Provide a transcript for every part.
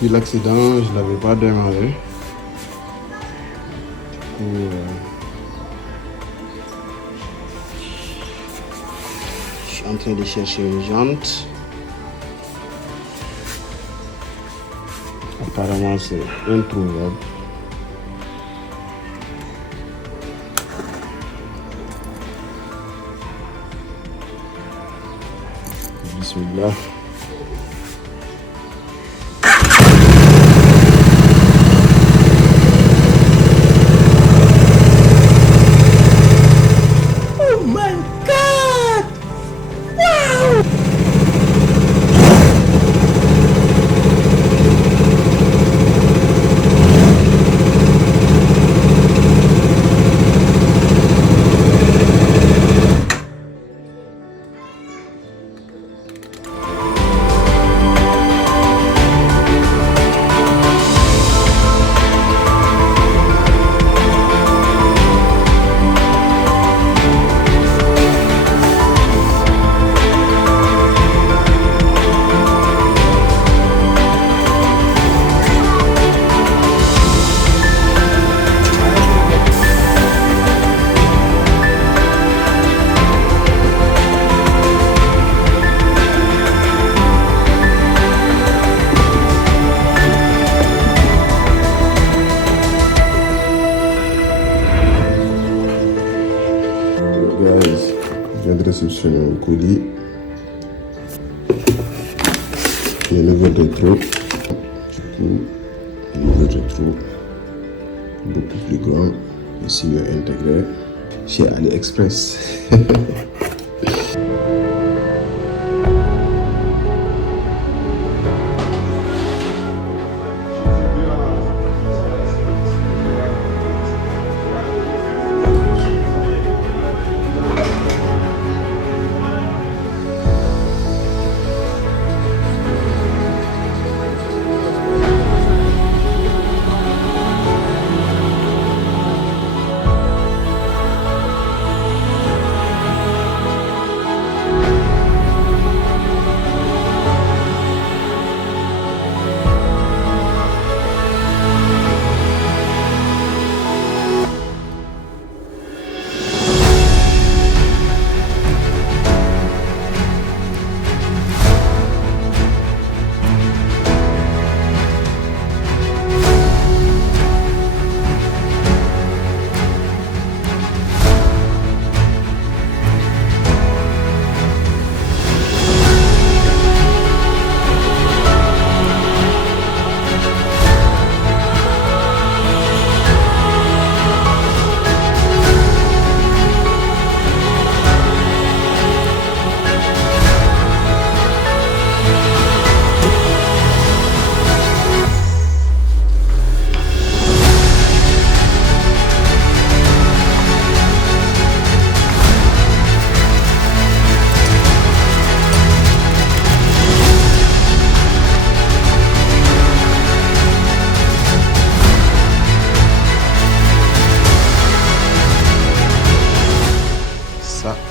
depuis l'accident, je ne l'avais pas démarré. Du coup, je suis en train de chercher une jante. Apparemment, c'est introuvable. Bismillah. Je viens de réceptionner un colis. Il y a le rétro. Le rétro beaucoup plus grand. Ici, il est intégré chez AliExpress.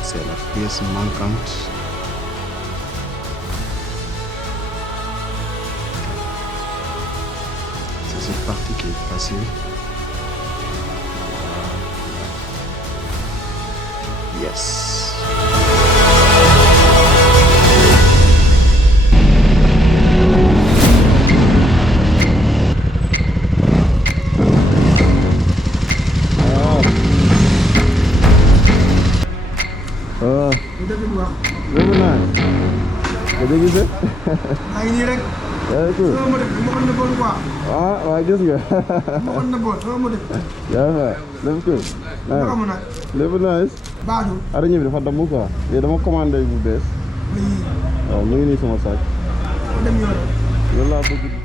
C'est la pièce manquante. C'est cette partie qui est passée. Yes. Udah bisa? Nah ini rek. Ya itu. Mau nebol quoi. Ah, gis nga. Mau nebol, mau def. Ya fa, lépp ko. Kamu nak. Lépp nice. Baadu. Arañe bi dafa damm quoi. Léegi dama commandé bu bees. Oui. Waaw mu ngi nii sama sac. Dem yoon. Loolu laa bëgg